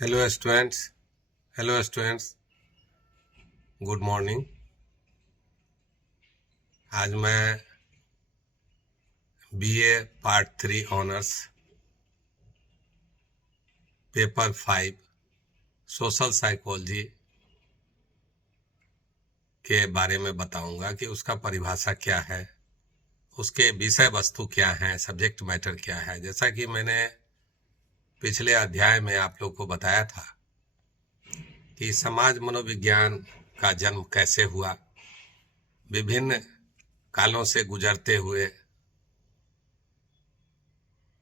Hello students, good morning. आज मैं BA part 3 honours paper 5 social psychology के बारे में बताऊंगा कि उसका परिभाषा क्या है, उसके विषय वस्तु क्या है, सब्जेक्ट मैटर क्या है। जैसा कि मैंने पिछले अध्याय में आप लोग को बताया था कि समाज मनोविज्ञान का जन्म कैसे हुआ, विभिन्न कालों से गुजरते हुए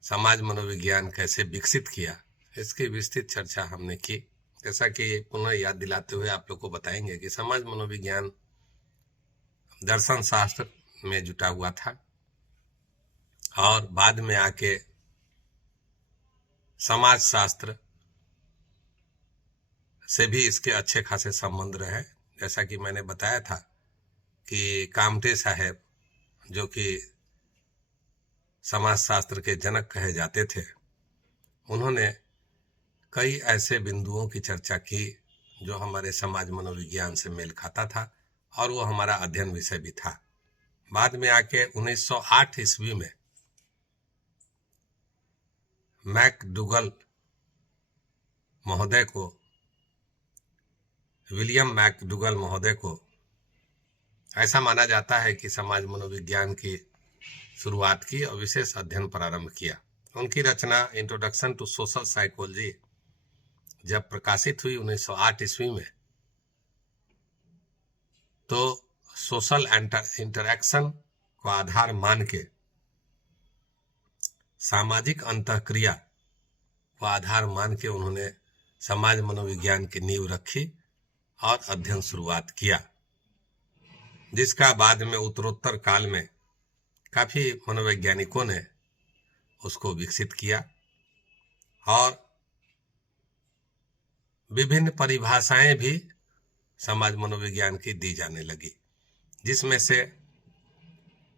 समाज मनोविज्ञान कैसे विकसित किया, इसकी विस्तृत चर्चा हमने की। जैसा कि पुनः याद दिलाते हुए आप लोग को बताएंगे कि समाज मनोविज्ञान दर्शन शास्त्र में जुटा हुआ था और बाद में आके समाज शास्त्र से भी इसके अच्छे खासे संबंध रहे। जैसा कि मैंने बताया था कि कामटे साहब, जो कि समाज शास्त्र के जनक कहे जाते थे, उन्होंने कई ऐसे बिंदुओं की चर्चा की जो हमारे समाज मनोविज्ञान से मेल खाता था और वो हमारा अध्ययन विषय भी था। बाद में आके 1908 ईस्वी में विलियम मैकडूगल महोदय को ऐसा माना जाता है कि समाज मनोविज्ञान की शुरुआत की और विशेष अध्ययन प्रारंभ किया। उनकी रचना इंट्रोडक्शन टू सोशल साइकोलॉजी जब प्रकाशित हुई 1908 ईस्वी में, तो सोशल इंटरैक्शन को आधार मान के, सामाजिक अंतःक्रिया को आधार मान के उन्होंने समाज मनोविज्ञान की नींव रखी और अध्ययन शुरुआत किया, जिसका बाद में उत्तरोत्तर काल में काफी मनोवैज्ञानिकों ने उसको विकसित किया और विभिन्न परिभाषाएं भी समाज मनोविज्ञान की दी जाने लगी, जिसमें से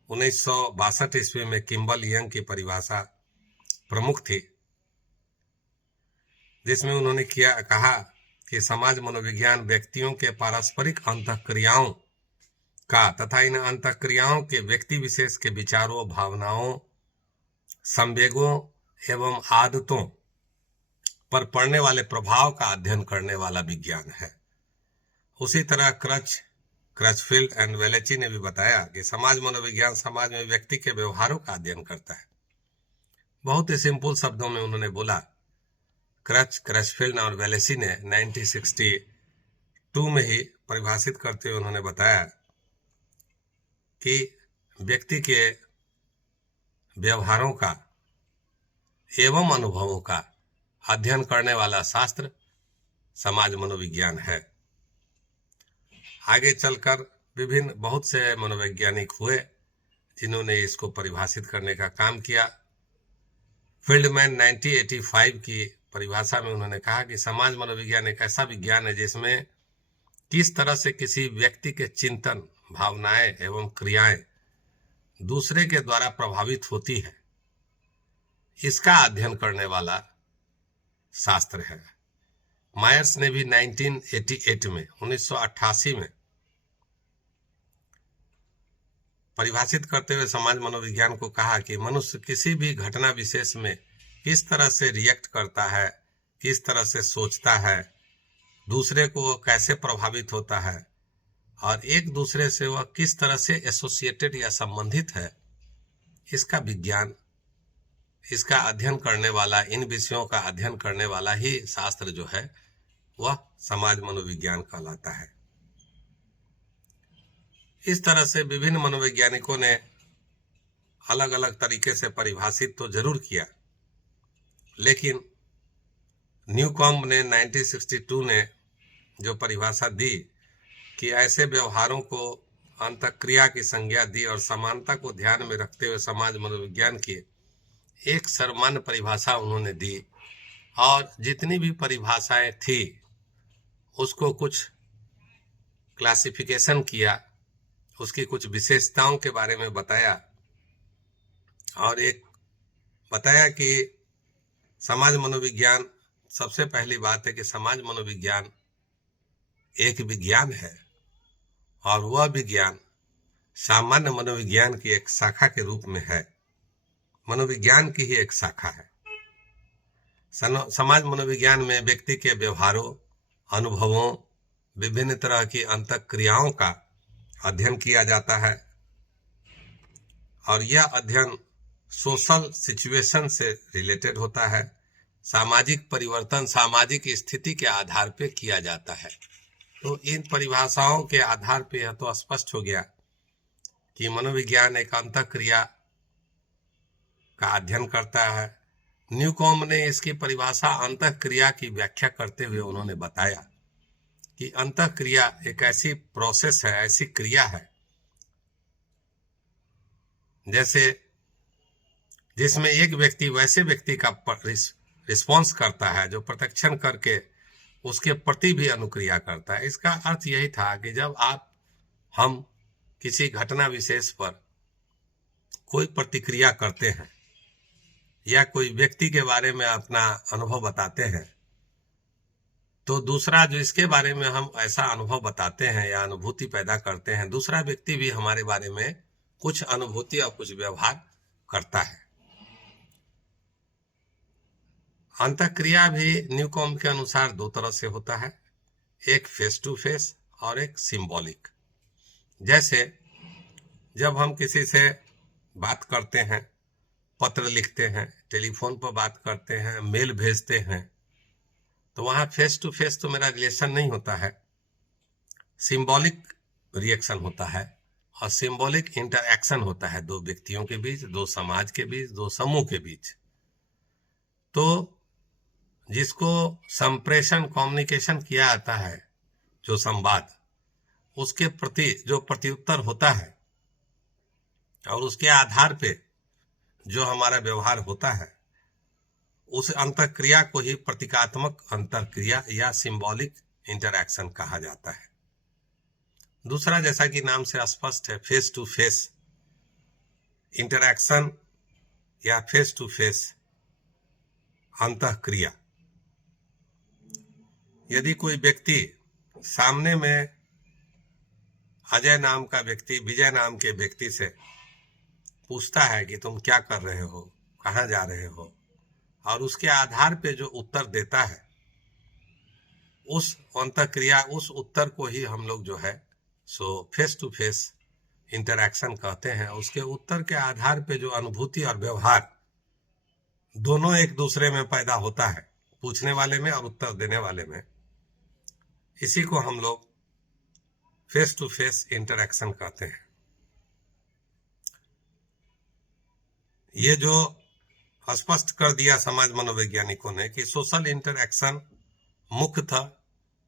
1962 ईस्वी में किम्बल यंग की परिभाषा प्रमुख थी, जिसमें उन्होंने कहा कि समाज मनोविज्ञान व्यक्तियों के पारस्परिक अंतःक्रियाओं का तथा इन अंतःक्रियाओं के व्यक्ति विशेष के विचारों, भावनाओं, संवेगों एवं आदतों पर पड़ने वाले प्रभाव का अध्ययन करने वाला विज्ञान है। उसी तरह क्रचफील्ड एंड वेलेची ने भी बताया कि समाज मनोविज्ञान समाज में व्यक्ति के व्यवहारों का अध्ययन करता है। बहुत ही सिंपल शब्दों में उन्होंने बोला। क्रचफील्ड और वेलेची ने 1962 में ही परिभाषित करते हुए उन्होंने बताया कि व्यक्ति के व्यवहारों का एवं अनुभवों का अध्ययन करने वाला शास्त्र समाज मनोविज्ञान है। आगे चलकर विभिन्न बहुत से मनोवैज्ञानिक हुए जिन्होंने इसको परिभाषित करने का काम किया। फील्डमैन 1985 की परिभाषा में उन्होंने कहा कि समाज मनोविज्ञान एक ऐसा विज्ञान है जिसमें किस तरह से किसी व्यक्ति के चिंतन, भावनाएं एवं क्रियाएं दूसरे के द्वारा प्रभावित होती है, इसका अध्ययन करने वाला शास्त्र है। मायर्स ने भी 1988 में परिभाषित करते हुए समाज मनोविज्ञान को कहा कि मनुष्य किसी भी घटना विशेष में किस तरह से रिएक्ट करता है, किस तरह से सोचता है, दूसरे को कैसे प्रभावित होता है और एक दूसरे से वह किस तरह से एसोसिएटेड या संबंधित है, इसका विज्ञान, इसका अध्ययन करने वाला, इन विषयों का अध्ययन करने वाला ही शास्त्र जो है वह समाज मनोविज्ञान कहलाता है। इस तरह से विभिन्न मनोवैज्ञानिकों ने अलग अलग तरीके से परिभाषित तो जरूर किया, लेकिन न्यूकॉम्ब ने 1962 ने जो परिभाषा दी कि ऐसे व्यवहारों को अंतःक्रिया की संज्ञा दी और समानता को ध्यान में रखते हुए समाज मनोविज्ञान की एक सामान्य परिभाषा उन्होंने दी और जितनी भी परिभाषाएं थी उसको कुछ क्लासिफिकेशन किया, उसकी कुछ विशेषताओं के बारे में बताया और एक बताया कि समाज मनोविज्ञान सबसे पहली बात है कि समाज मनोविज्ञान एक विज्ञान है और वह विज्ञान सामान्य मनोविज्ञान की एक शाखा के रूप में है, मनोविज्ञान की ही एक शाखा है। समाज मनोविज्ञान में व्यक्ति के व्यवहारों, अनुभवों, विभिन्न तरह की अंतःक्रियाओं का अध्ययन किया जाता है और यह अध्ययन सोशल सिचुएशन से रिलेटेड होता है। सामाजिक परिवर्तन सामाजिक स्थिति के आधार पर किया जाता है। तो इन परिभाषाओं के आधार पर यह तो स्पष्ट हो गया कि मनोविज्ञान एक अंतःक्रिया का अध्ययन करता है। न्यूकॉम्ब ने इसकी परिभाषा अंतःक्रिया की व्याख्या करते हुए उन्होंने बताया कि अंतःक्रिया एक ऐसी प्रोसेस है, ऐसी क्रिया है जैसे जिसमें एक व्यक्ति वैसे व्यक्ति का रिस्पॉन्स करता है जो प्रत्यक्षण करके उसके प्रति भी अनुक्रिया करता है। इसका अर्थ यही था कि जब हम किसी घटना विशेष पर कोई प्रतिक्रिया करते हैं या कोई व्यक्ति के बारे में अपना अनुभव बताते हैं, तो दूसरा जो इसके बारे में हम ऐसा अनुभव बताते हैं या अनुभूति पैदा करते हैं, दूसरा व्यक्ति भी हमारे बारे में कुछ अनुभूति और कुछ व्यवहार करता है। अंतःक्रिया भी न्यूकॉम्ब के अनुसार दो तरह से होता है, एक फेस टू फेस और एक सिंबॉलिक। जैसे जब हम किसी से बात करते हैं, पत्र लिखते हैं, टेलीफोन पर बात करते हैं, मेल भेजते हैं, तो वहां फेस टू फेस तो मेरा रिलेशन नहीं होता है, सिंबॉलिक रिएक्शन होता है और सिंबॉलिक इंटरएक्शन होता है दो व्यक्तियों के बीच, दो समाज के बीच, दो समूह के बीच। तो जिसको संप्रेषण कम्युनिकेशन किया जाता है, जो संवाद, उसके प्रति जो प्रत्युत्तर होता है और उसके आधार पे जो हमारा व्यवहार होता है, उस अंतःक्रिया को ही प्रतीकात्मक अंतःक्रिया या सिंबॉलिक इंटरैक्शन कहा जाता है। दूसरा, जैसा कि नाम से स्पष्ट है, फेस टू फेस इंटरैक्शन या फेस टू फेस अंतःक्रिया। यदि कोई व्यक्ति सामने में अजय नाम का व्यक्ति विजय नाम के व्यक्ति से पूछता है कि तुम क्या कर रहे हो, कहाँ जा रहे हो, और उसके आधार पे जो उत्तर देता है, उस अंतःक्रिया, उस उत्तर को ही हम लोग जो है सो फेस टू फेस इंटरैक्शन कहते हैं। उसके उत्तर के आधार पे जो अनुभूति और व्यवहार दोनों एक दूसरे में पैदा होता है, पूछने वाले में और उत्तर देने वाले में, इसी को हम लोग फेस टू फेस इंटरैक्शन कहते हैं। ये जो स्पष्ट कर दिया समाज मनोवैज्ञानिकों ने कि सोशल इंटरैक्शन मुख्यतः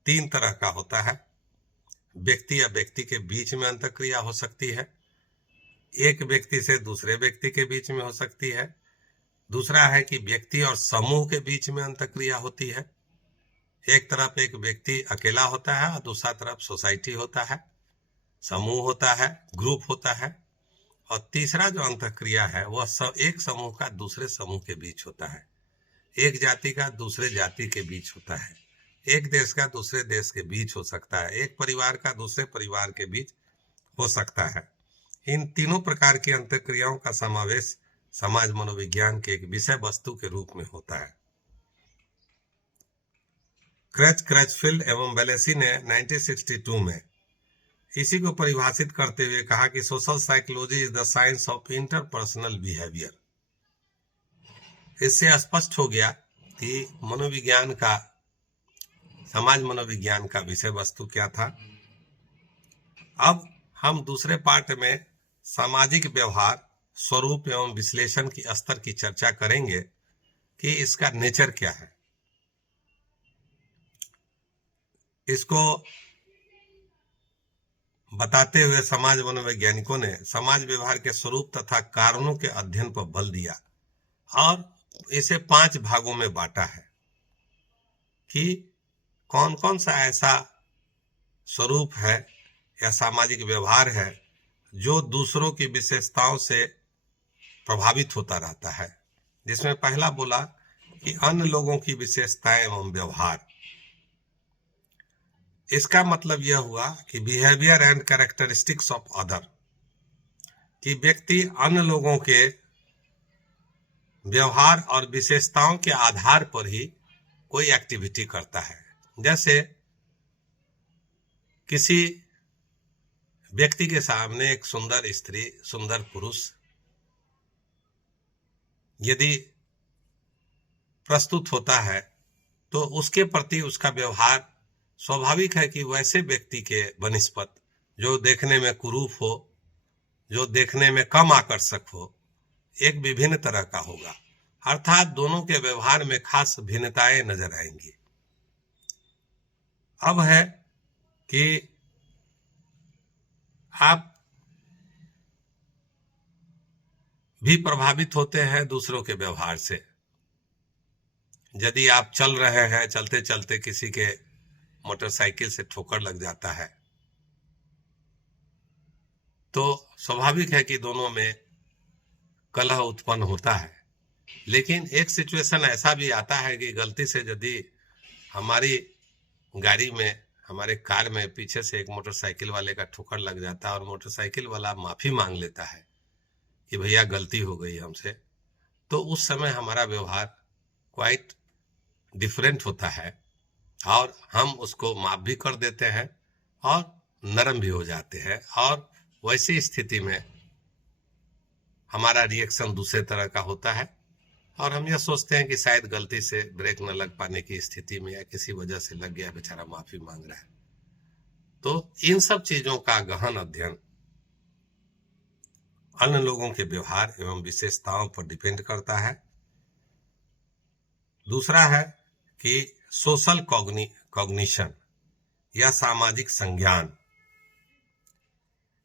तीन तरह का होता है। व्यक्ति या व्यक्ति के बीच में अंतःक्रिया हो सकती है, एक व्यक्ति से दूसरे व्यक्ति के बीच में हो सकती है, दूसरा है कि व्यक्ति और समूह के बीच में अंतःक्रिया होती है। एक तरफ एक व्यक्ति अकेला होता है और दूसरा तरफ सोसाइटी होता है, समूह होता है, ग्रुप होता है। और तीसरा जो अंतःक्रिया है वह एक समूह का दूसरे समूह के बीच होता है, एक जाति का दूसरे जाति के बीच होता है, एक देश का दूसरे देश के बीच हो सकता है, एक परिवार का दूसरे परिवार के बीच हो सकता है। इन तीनों प्रकार की अंतःक्रियाओं का समावेश समाज मनोविज्ञान के एक विषय वस्तु के रूप में होता है। क्रचफील्ड एवं वेलेसी ने 1962 में इसी को परिभाषित करते हुए कहा कि social psychology is the science of interpersonal behaviour. इससे स्पष्ट हो गया कि मनोविज्ञान का, समाज मनोविज्ञान का विषय वस्तु क्या था। अब हम दूसरे पार्ट में सामाजिक व्यवहार, स्वरूप एवं विश्लेषण की स्तर की चर्चा करेंगे कि इसका नेचर क्या है। इसको बताते हुए समाज मनोवैज्ञानिकों ने समाज व्यवहार के स्वरूप तथा कारणों के अध्ययन पर बल दिया और इसे 5 भागों में बांटा है कि कौन कौन सा ऐसा स्वरूप है या सामाजिक व्यवहार है जो दूसरों की विशेषताओं से प्रभावित होता रहता है। जिसमें पहला बोला कि अन्य लोगों की विशेषताएं एवं व्यवहार। इसका मतलब यह हुआ कि behaviour and characteristics of other, कि व्यक्ति अन्य लोगों के व्यवहार और विशेषताओं के आधार पर ही कोई एक्टिविटी करता है। जैसे किसी व्यक्ति के सामने एक सुंदर स्त्री, सुंदर पुरुष यदि प्रस्तुत होता है तो उसके प्रति उसका व्यवहार स्वाभाविक है कि वैसे व्यक्ति के बनिस्पत जो देखने में कुरूप हो, जो देखने में कम आकर्षक हो, एक विभिन्न तरह का होगा। अर्थात दोनों के व्यवहार में खास भिन्नताएं नजर आएंगी। अब है कि आप भी प्रभावित होते हैं दूसरों के व्यवहार से। यदि आप चल रहे हैं, चलते चलते किसी के मोटरसाइकिल से ठोकर लग जाता है तो स्वाभाविक है कि दोनों में कलह उत्पन्न होता है। लेकिन एक सिचुएशन ऐसा भी आता है कि गलती से यदि हमारी गाड़ी में, हमारे कार में पीछे से एक मोटरसाइकिल वाले का ठोकर लग जाता है और मोटरसाइकिल वाला माफी मांग लेता है कि भैया गलती हो गई हमसे, तो उस समय हमारा व्यवहार क्वाइट डिफरेंट होता है और हम उसको माफ भी कर देते हैं और नरम भी हो जाते हैं। और वैसी स्थिति में हमारा रिएक्शन दूसरे तरह का होता है और हम यह सोचते हैं कि शायद गलती से ब्रेक न लग पाने की स्थिति में या किसी वजह से लग गया, बेचारा माफी मांग रहा है। तो इन सब चीजों का गहन अध्ययन अन्य लोगों के व्यवहार एवं विशेषताओं पर डिपेंड करता है। दूसरा है कि सोशल कॉग्निशन या सामाजिक संज्ञान।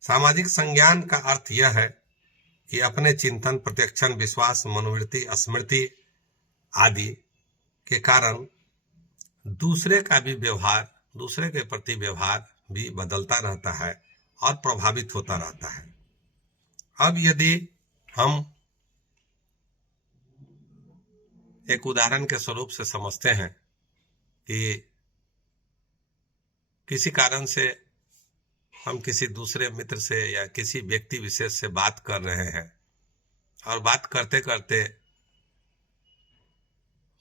सामाजिक संज्ञान का अर्थ यह है कि अपने चिंतन, प्रत्यक्षण, विश्वास, मनोवृत्ति, स्मृति आदि के कारण दूसरे का भी व्यवहार, दूसरे के प्रति व्यवहार भी बदलता रहता है और प्रभावित होता रहता है। अब यदि हम एक उदाहरण के स्वरूप से समझते हैं कि किसी कारण से हम किसी दूसरे मित्र से या किसी व्यक्ति विशेष से बात कर रहे हैं और बात करते करते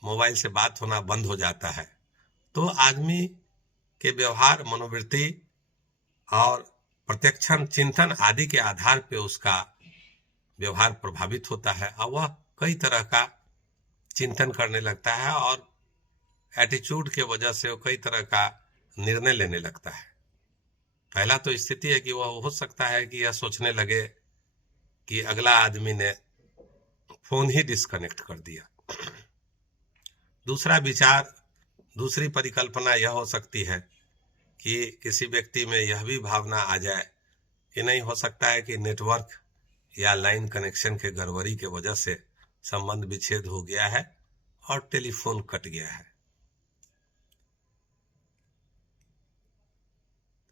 मोबाइल से बात होना बंद हो जाता है, तो आदमी के व्यवहार, मनोवृत्ति और प्रत्यक्षण, चिंतन आदि के आधार पर उसका व्यवहार प्रभावित होता है और वह कई तरह का चिंतन करने लगता है और एटीट्यूड के वजह से वो कई तरह का निर्णय लेने लगता है। पहला तो स्थिति है कि वह हो सकता है कि यह सोचने लगे कि अगला आदमी ने फोन ही डिस्कनेक्ट कर दिया। दूसरा विचार, दूसरी परिकल्पना यह हो सकती है कि किसी व्यक्ति में यह भी भावना आ जाए कि नहीं, हो सकता है कि नेटवर्क या लाइन कनेक्शन के गड़बड़ी के वजह से संबंध विच्छेद हो गया है और टेलीफोन कट गया है।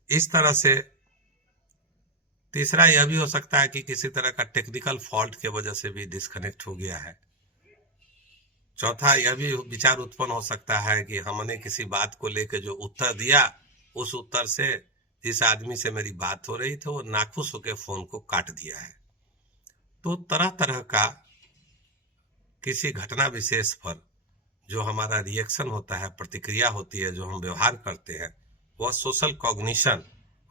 इस तरह से तीसरा यह भी हो सकता है कि किसी तरह का टेक्निकल फॉल्ट के वजह से भी डिस्कनेक्ट हो गया है। चौथा यह भी विचार उत्पन्न हो सकता है कि हमने किसी बात को लेकर जो उत्तर दिया, उस उत्तर से जिस आदमी से मेरी बात हो रही थी वो नाखुश होकर फोन को काट दिया है। तो तरह तरह का किसी घटना विशेष पर जो हमारा रिएक्शन होता है, प्रतिक्रिया होती है, जो हम व्यवहार करते हैं, वह सोशल कॉग्निशन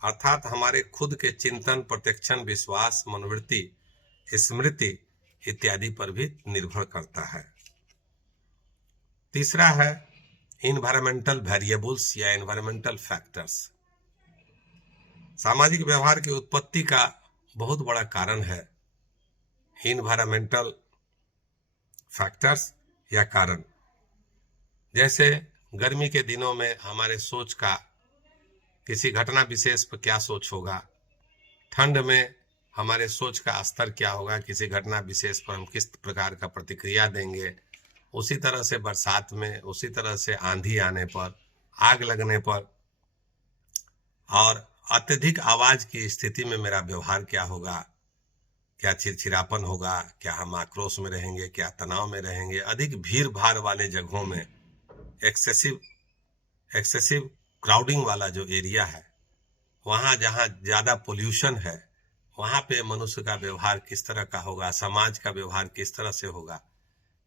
अर्थात हमारे खुद के चिंतन, प्रत्यक्षण, विश्वास, मनोवृत्ति, स्मृति इत्यादि पर भी निर्भर करता है। तीसरा है इन्वायरमेंटल वेरिएबल्स या एनवायरमेंटल फैक्टर्स। सामाजिक व्यवहार की उत्पत्ति का बहुत बड़ा कारण है इन्वायरमेंटल फैक्टर्स या कारण। जैसे गर्मी के दिनों में हमारे सोच का किसी घटना विशेष पर क्या सोच होगा, ठंड में हमारे सोच का स्तर क्या होगा, किसी घटना विशेष पर हम किस प्रकार का प्रतिक्रिया देंगे। उसी तरह से बरसात में, उसी तरह से आंधी आने पर, आग लगने पर और अत्यधिक आवाज की स्थिति में मेरा व्यवहार क्या होगा, क्या चिड़चिड़ापन होगा, क्या हम आक्रोश में रहेंगे, क्या तनाव में रहेंगे। अधिक भीड़ भाड़ वाले जगहों में एक्सेसिव क्राउडिंग वाला जो एरिया है, वहां जहां ज्यादा पोल्यूशन है, वहां पे मनुष्य का व्यवहार किस तरह का होगा, समाज का व्यवहार किस तरह से होगा,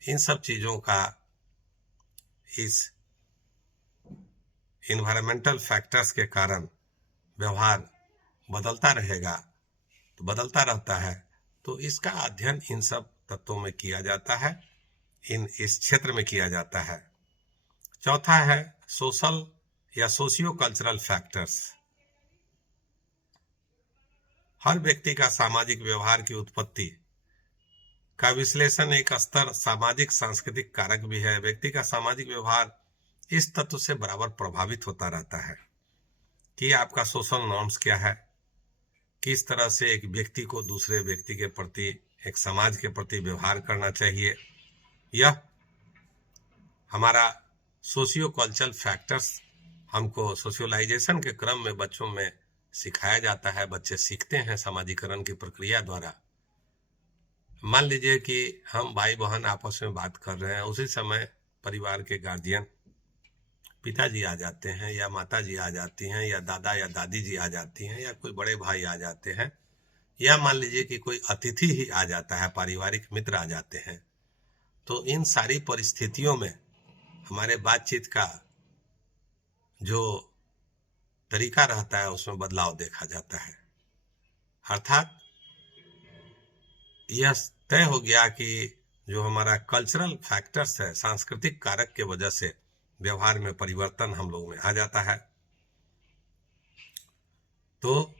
इन सब चीजों का इस इन्वायरमेंटल फैक्टर्स के कारण व्यवहार बदलता रहेगा, तो बदलता रहता है। तो इसका अध्ययन इन सब तत्वों में किया जाता है, इस क्षेत्र में किया जाता है। चौथा है सोशल या सोशियो कल्चरल फैक्टर्स। हर व्यक्ति का सामाजिक व्यवहार की उत्पत्ति का विश्लेषण एक स्तर सामाजिक सांस्कृतिक कारक भी है। व्यक्ति का सामाजिक व्यवहार इस तत्व से बराबर प्रभावित होता रहता है कि आपका सोशल नॉर्म्स क्या है, किस तरह से एक व्यक्ति को दूसरे व्यक्ति के प्रति, एक समाज के प्रति व्यवहार करना चाहिए। यह हमारा सोशियो कल्चरल फैक्टर्स हमको सोशलाइजेशन के क्रम में बच्चों में सिखाया जाता है। बच्चे सीखते हैं सामाजिकरण की प्रक्रिया द्वारा। मान लीजिए कि हम भाई बहन आपस में बात कर रहे हैं, उसी समय परिवार के गार्जियन पिताजी आ जाते हैं, या माता जी आ जाती हैं, या दादा या दादी जी आ जाती हैं, या कोई बड़े भाई आ जाते हैं, या मान लीजिए कि कोई अतिथि ही आ जाता है, पारिवारिक मित्र आ जाते हैं। तो इन सारी परिस्थितियों में हमारे बातचीत का जो तरीका रहता है उसमें बदलाव देखा जाता है। अर्थात यह तय हो गया कि जो हमारा कल्चरल फैक्टर्स है, सांस्कृतिक कारक के वजह से व्यवहार में परिवर्तन हम लोग में आ जाता है। तो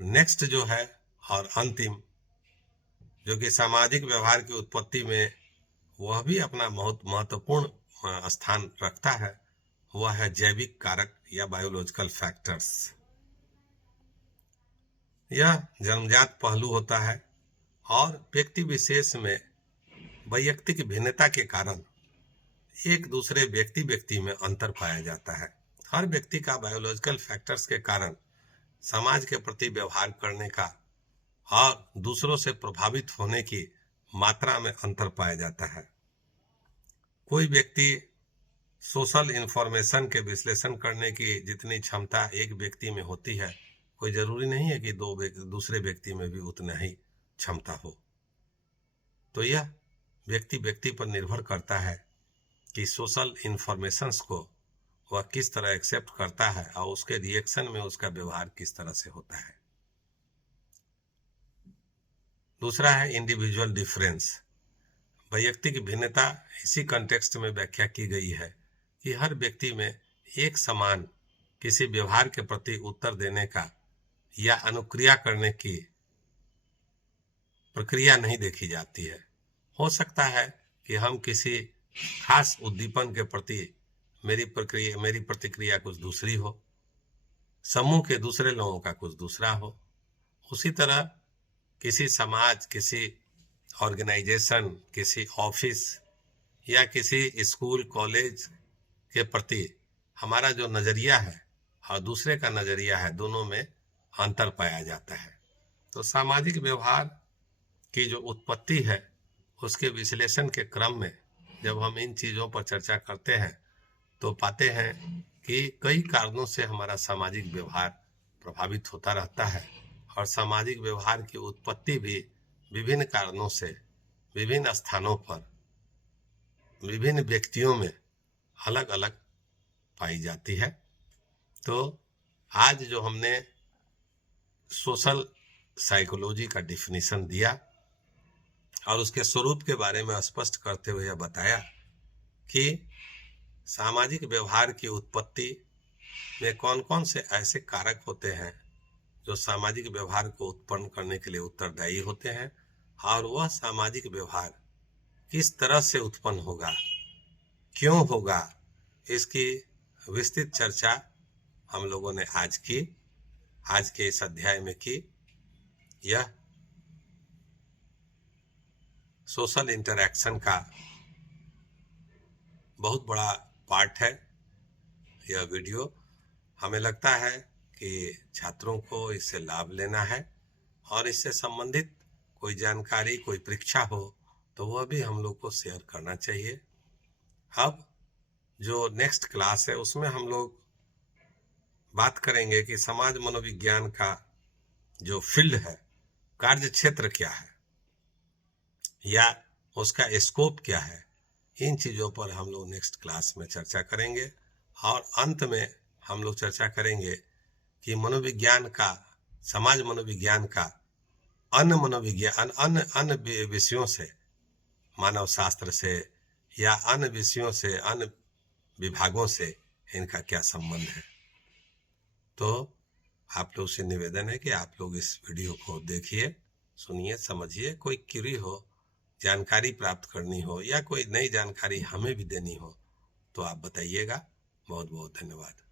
नेक्स्ट जो है और अंतिम, जो कि सामाजिक व्यवहार की उत्पत्ति में वह भी अपना बहुत महत्वपूर्ण स्थान रखता है, वह है जैविक कारक या बायोलॉजिकल फैक्टर्स। यह जन्मजात पहलू होता है और व्यक्ति विशेष में वैयक्तिक भिन्नता के कारण एक दूसरे व्यक्ति में अंतर पाया जाता है। हर व्यक्ति का बायोलॉजिकल फैक्टर्स के कारण समाज के प्रति व्यवहार करने का और दूसरों से प्रभावित होने की मात्रा में अंतर पाया जाता है। कोई व्यक्ति सोशल इंफॉर्मेशन के विश्लेषण करने की जितनी क्षमता एक व्यक्ति में होती है, कोई जरूरी नहीं है कि दूसरे व्यक्ति में भी उतना ही क्षमता हो। तो यह व्यक्ति पर निर्भर करता है कि सोशल इंफॉर्मेशंस को वह किस तरह एक्सेप्ट करता है और उसके रिएक्शन में उसका व्यवहार किस तरह से होता है। दूसरा है इंडिविजुअल डिफरेंस। वैयक्तिक भिन्नता इसी कॉन्टेक्स्ट में व्याख्या की गई है कि हर व्यक्ति में एक समान किसी व्यवहार के प्रति उत्तर देने का या अनुक्रिया करने की प्रक्रिया नहीं देखी जाती है। हो सकता है कि हम किसी खास उद्दीपन के प्रति मेरी प्रतिक्रिया कुछ दूसरी हो, समूह के दूसरे लोगों का कुछ दूसरा हो। उसी तरह किसी समाज, किसी ऑर्गेनाइजेशन, किसी ऑफिस या किसी स्कूल कॉलेज के प्रति हमारा जो नजरिया है और दूसरे का नजरिया है, दोनों में अंतर पाया जाता है। तो सामाजिक व्यवहार की जो उत्पत्ति है उसके विश्लेषण के क्रम में जब हम इन चीजों पर चर्चा करते हैं तो पाते हैं कि कई कारणों से हमारा सामाजिक व्यवहार प्रभावित होता रहता है और सामाजिक व्यवहार की उत्पत्ति भी विभिन्न कारणों से विभिन्न स्थानों पर विभिन्न व्यक्तियों में अलग अलग पाई जाती है। तो आज जो हमने सोशल साइकोलॉजी का डिफिनीशन दिया और उसके स्वरूप के बारे में स्पष्ट करते हुए यह बताया कि सामाजिक व्यवहार की उत्पत्ति में कौन कौन से ऐसे कारक होते हैं जो सामाजिक व्यवहार को उत्पन्न करने के लिए उत्तरदायी होते हैं, और वह सामाजिक व्यवहार किस तरह से उत्पन्न होगा, क्यों होगा, इसकी विस्तृत चर्चा हम लोगों ने आज के इस अध्याय में की। यह सोशल इंटरैक्शन का बहुत बड़ा पार्ट है यह वीडियो। हमें लगता है कि छात्रों को इससे लाभ लेना है और इससे संबंधित कोई जानकारी, कोई परीक्षा हो तो वह भी हम लोग को शेयर करना चाहिए। अब जो नेक्स्ट क्लास है उसमें हम लोग बात करेंगे कि समाज मनोविज्ञान का जो फील्ड है, कार्य क्षेत्र क्या है या उसका स्कोप क्या है, इन चीज़ों पर हम लोग नेक्स्ट क्लास में चर्चा करेंगे। और अंत में हम लोग चर्चा करेंगे कि मनोविज्ञान का, समाज मनोविज्ञान का अन्य मनोविज्ञान, अन्य विषयों से, मानव शास्त्र से या अन्य विषयों से, अन्य विभागों से इनका क्या संबंध है। तो आप लोग से निवेदन है कि आप लोग इस वीडियो को देखिए, सुनिए, समझिए। कोई क्वेरी हो, जानकारी प्राप्त करनी हो या कोई नई जानकारी हमें भी देनी हो तो आप बताइएगा। बहुत बहुत धन्यवाद।